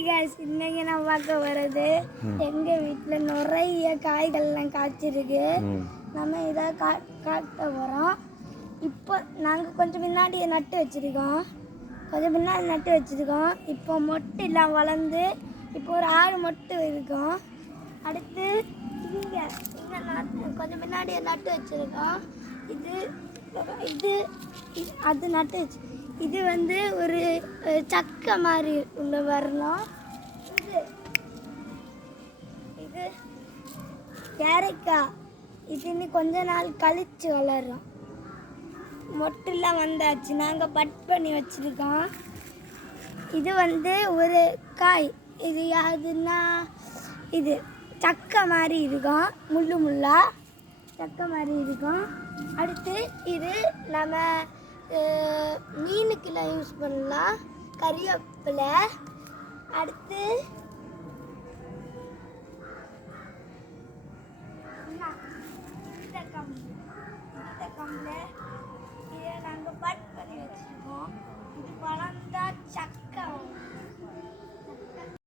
Hi guys, இன்னைக்கு நான் பார்க்க வர்றது எங்கள் வீட்டில் நிறைய காய்கள்லாம் காய்ச்சிருக்கு. நம்ம இதை காட்ட போகிறோம். இப்போ நாங்கள் கொஞ்சம் முன்னாடி நட்டு வச்சுருக்கோம். இப்போ மொட்டு எல்லாம் வளர்ந்து இப்போ ஒரு 6 மொட்டு இருக்கும். அடுத்து இங்கே கொஞ்சம் முன்னாடி நட்டு வச்சுருக்கோம். இது அது நட்டு வச்சு இது வந்து ஒரு சக்கை மாதிரி உள்ள வரணும். இது கேரைக்காய். இது இன்னும் கொஞ்ச நாள் கழிச்சு வளரும். மொட்டெல்லாம் வந்தாச்சு, நாங்கள் பட் பண்ணி வச்சுருக்கோம். இது வந்து ஒரு காய். இது யாதுன்னா இது சக்கை மாதிரி இருக்கும், முள்ளா சக்கை மாதிரி இருக்கும். அடுத்து இது நம்ம மீனுக்கெல்லாம் யூஸ் பண்ணலாம், கறிவேப்பிலை. அடுத்து இந்த கம்பு